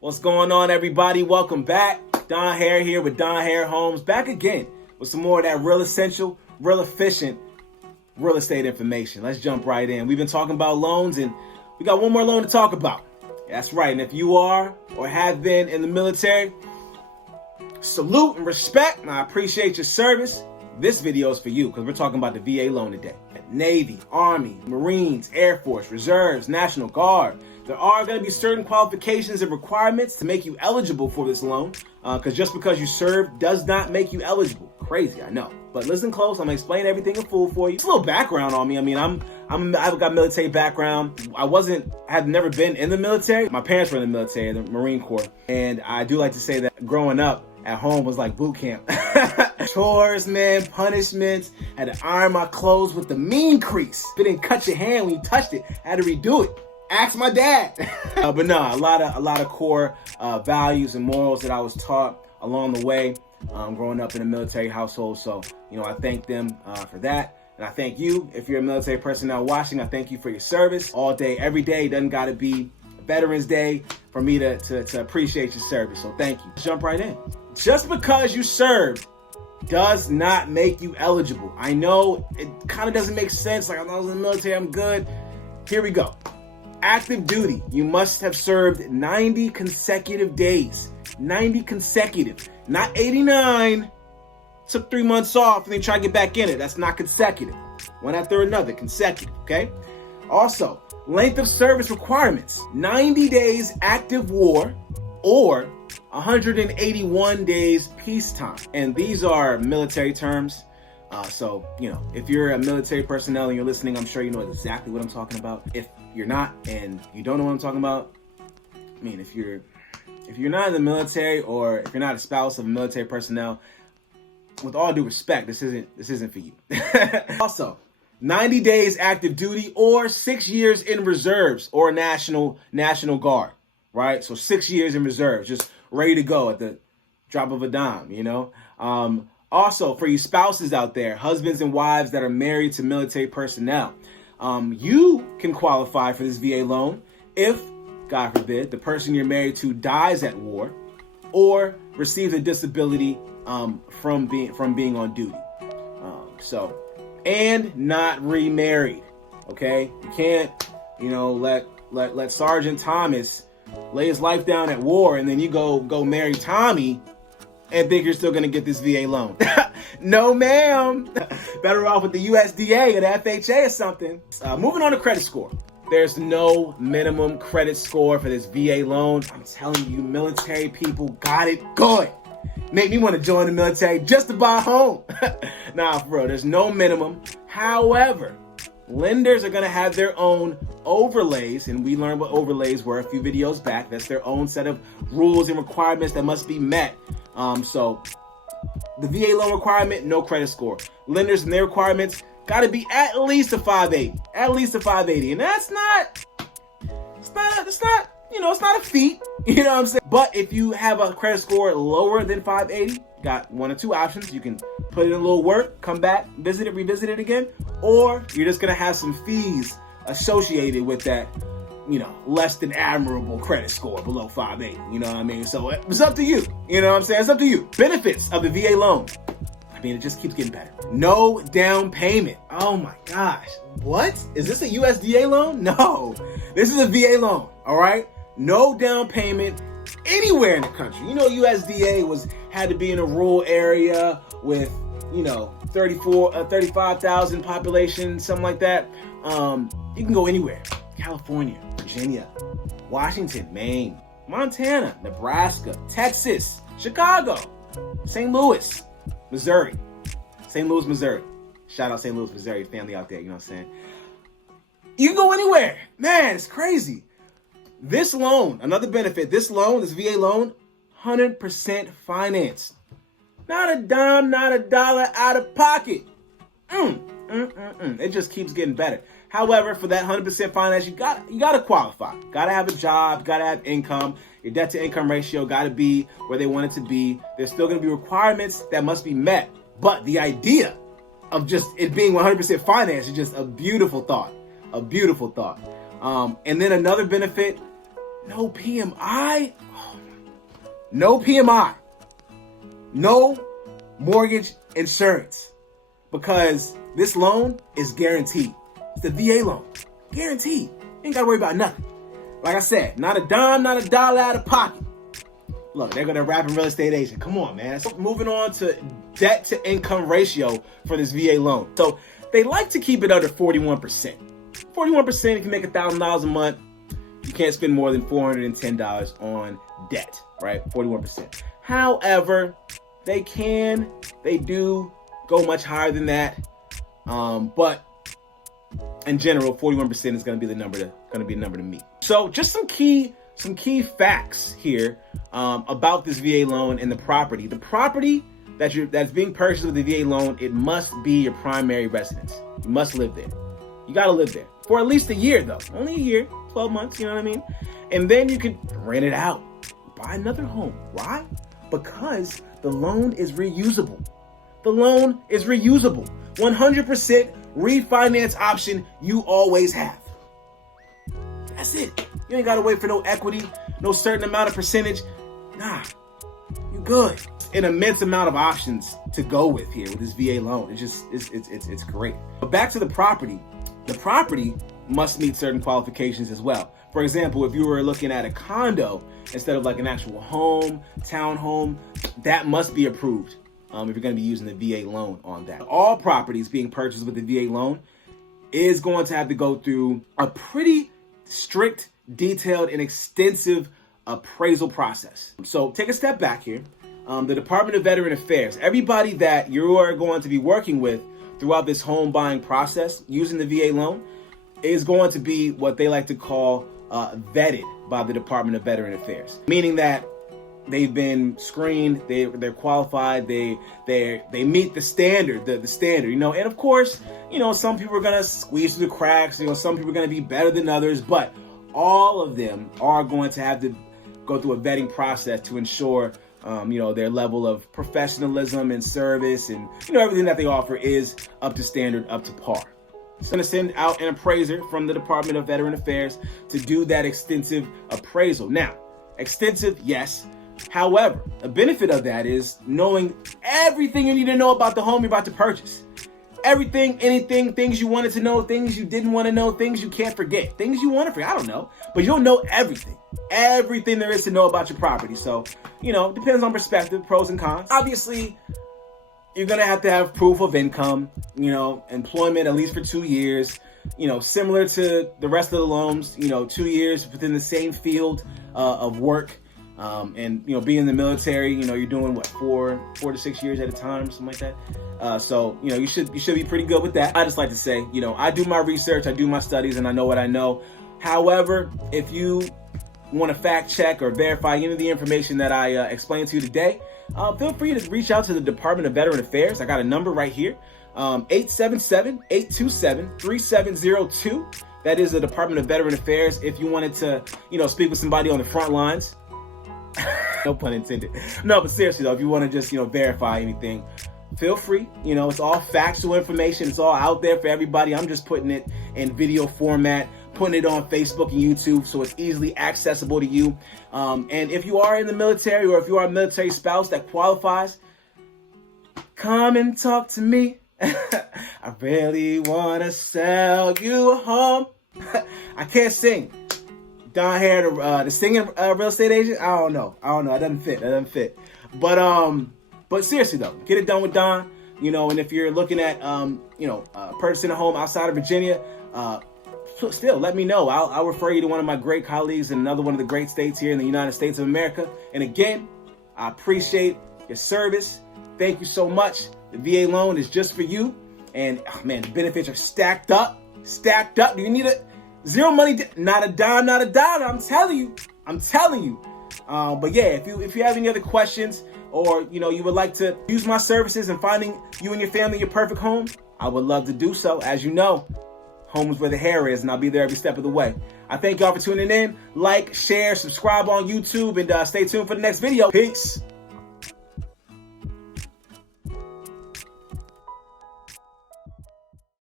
What's going on, everybody? Welcome back. Don Hare here with Don Hare Homes, back again with some more of that real essential, real efficient real estate information. Let's jump right in. We've been talking about loans, and we got one more loan to talk about. That's right. And if you are or have been in the military, salute and respect, and I appreciate your service. This video is for you because we're talking about the VA loan today. Navy, Army, Marines, Air Force, Reserves, National Guard. There are going to be certain qualifications and requirements to make you eligible for this loan, because just because you serve does not make you eligible. Crazy, I know. But listen close. I'm going to explain everything in full for you. Just a little background on me. I mean, I've got military background. I've never been in the military. My parents were in the military, the Marine Corps. And I do like to say that growing up at home was like boot camp. Chores, man, punishments. Had to iron my clothes with the mean crease. If it didn't cut your hand when you touched it, I had to redo it. Ask my dad. But no, a lot of core values and morals that I was taught along the way growing up in a military household. So, I thank them for that. And I thank you. If you're a military personnel watching, I thank you for your service all day, every day. It doesn't got to be Veterans Day for me to appreciate your service. So thank you. Jump right in. Just because you served does not make you eligible. I know it kind of doesn't make sense. Like, I was in the military, I'm good. Here we go. Active duty. You must have served 90 consecutive days. 90 consecutive. Not 89. Took 3 months off and then try to get back in it. That's not consecutive. One after another. Consecutive. Okay? Also, length of service requirements. 90 days active war or 181 days peacetime. And these are military terms. So, if you're a military personnel and you're listening, I'm sure you know exactly what I'm talking about. If you're not and you don't know what I'm talking about, I mean, if you're not in the military or if you're not a spouse of a military personnel, with all due respect, this isn't for you. Also, 90 days active duty or 6 years in reserves or National Guard, right? So 6 years in reserves, just ready to go at the drop of a dime, Also, for you spouses out there, husbands and wives that are married to military personnel, you can qualify for this VA loan if, God forbid, the person you're married to dies at war or receives a disability from being on duty. And not remarried. Okay, you can't, let Sergeant Thomas lay his life down at war and then you go marry Tommy and think you're still gonna get this VA loan. No, ma'am. Better off with the USDA or the FHA or something. Moving on to credit score. There's no minimum credit score for this VA loan. I'm telling you, military people got it good. Make me want to join the military just to buy a home. Nah, for real, there's no minimum. However, lenders are going to have their own overlays, and we learned what overlays were a few videos back. That's their own set of rules and requirements that must be met. So the VA loan requirement, no credit score. Lenders and their requirements got to be at least a 580. At least a 580. And it's not a feat. You know what I'm saying? But if you have a credit score lower than 580, got one or two options. You can put in a little work, come back, revisit it again, or you're just going to have some fees associated with that, less than admirable credit score below 580. You know what I mean? So it's up to you. You know what I'm saying? It's up to you. Benefits of the VA loan. I mean, it just keeps getting better. No down payment. Oh my gosh. What? Is this a USDA loan? No. This is a VA loan. All right? No down payment anywhere in the country. USDA had to be in a rural area with, 35,000 population, something like that. You can go anywhere. California, Virginia, Washington, Maine, Montana, Nebraska, Texas, Chicago, St. Louis, Missouri. St. Louis, Missouri. Shout out St. Louis, Missouri family out there, you know what I'm saying? You can go anywhere. Man, it's crazy. This loan, another benefit, this VA loan, 100% financed. Not a dime, not a dollar out of pocket. It just keeps getting better. However, for that 100% finance, you gotta qualify. Gotta have a job, gotta have income. Your debt to income ratio gotta be where they want it to be. There's still gonna be requirements that must be met. But the idea of just it being 100% finance is just a beautiful thought. And then another benefit, no PMI. Oh no PMI, no mortgage insurance, because this loan is guaranteed. It's the VA loan, guaranteed. You ain't gotta worry about nothing. Like I said, not a dime, not a dollar out of pocket. Look, they're gonna rap in real estate agent. Come on, man. So moving on to debt to income ratio for this VA loan. So they like to keep it under 41%. 41%, if you make $1,000 a month, you can't spend more than $410 on debt, right? 41%. However, they do go much higher than that. But in general, 41% is going to be the number to meet. So just some key facts here about this VA loan and the property. The property that's being purchased with the VA loan, it must be your primary residence. You must live there. You got to live there for at least a year, though. Only a year, 12 months, you know what I mean? And then you can rent it out, buy another home. Why? Because the loan is reusable. The loan is reusable. 100% refinance option you always have. That's it. You ain't got to wait for no equity, no certain amount of percentage. Nah, you good. An immense amount of options to go with here with this VA loan. It's great. But back to the property. The property must meet certain qualifications as well. For example, if you were looking at a condo instead of like an actual home, townhome, that must be approved if you're going to be using the VA loan on that. All properties being purchased with the VA loan is going to have to go through a pretty strict, detailed, and extensive appraisal process. So take a step back here. The Department of Veteran Affairs, everybody that you are going to be working with throughout this home buying process using the VA loan is going to be what they like to call vetted by the Department of Veteran Affairs, meaning that they've been screened, they're qualified, they meet the standard, the standard, you know. And of course, you know, some people are gonna squeeze through the cracks, you know, some people are gonna be better than others, but all of them are going to have to go through a vetting process to ensure you know, their level of professionalism and service, and you know, everything that they offer is up to standard, up to par. So I'm going to send out an appraiser from the Department of Veteran Affairs to do that extensive appraisal. Now, extensive, yes. However, a benefit of that is knowing everything you need to know about the home you're about to purchase. Everything, anything, things you wanted to know, things you didn't want to know, things you can't forget, things you want to forget. I don't know, but you'll know everything there is to know about your property. So, you know, depends on perspective, pros and cons. Obviously, you're going to have proof of income, you know, employment at least for 2 years, you know, similar to the rest of the loans, you know, 2 years within the same field of work. And, you know, being in the military, you know, you're doing what, 4 to 6 years at a time, something like that. So, you know, you should be pretty good with that. I just like to say, you know, I do my research, I do my studies, and I know what I know. However, if you want to fact check or verify any of the information that I explained to you today, feel free to reach out to the Department of Veteran Affairs. I got a number right here, 877-827-3702. That is the Department of Veteran Affairs. If you wanted to, you know, speak with somebody on the front lines, no pun intended. No, but seriously though, if you want to just, you know, verify anything, feel free. You know, it's all factual information. It's all out there for everybody. I'm just putting it in video format, putting it on Facebook and YouTube so it's easily accessible to you. And if you are in the military, or if you are a military spouse that qualifies, come and talk to me. I really want to sell you home. I can't sing. Don Hair, the singing real estate agent. I don't know. It doesn't fit. But seriously though, get it done with Don. You know, and if you're looking at, you know, purchasing a home outside of Virginia, still let me know. I'll refer you to one of my great colleagues in another one of the great states here in the United States of America. And again, I appreciate your service. Thank you so much. The VA loan is just for you. And oh man, the benefits are stacked up. Do you need it? Zero money, not a dime. I'm telling you. But yeah, if you have any other questions, or you know, you would like to use my services in finding you and your family your perfect home, I would love to do so. As you know, home is where the hair is, and I'll be there every step of the way. I thank y'all for tuning in. Like, share, subscribe on YouTube, and stay tuned for the next video. Peace.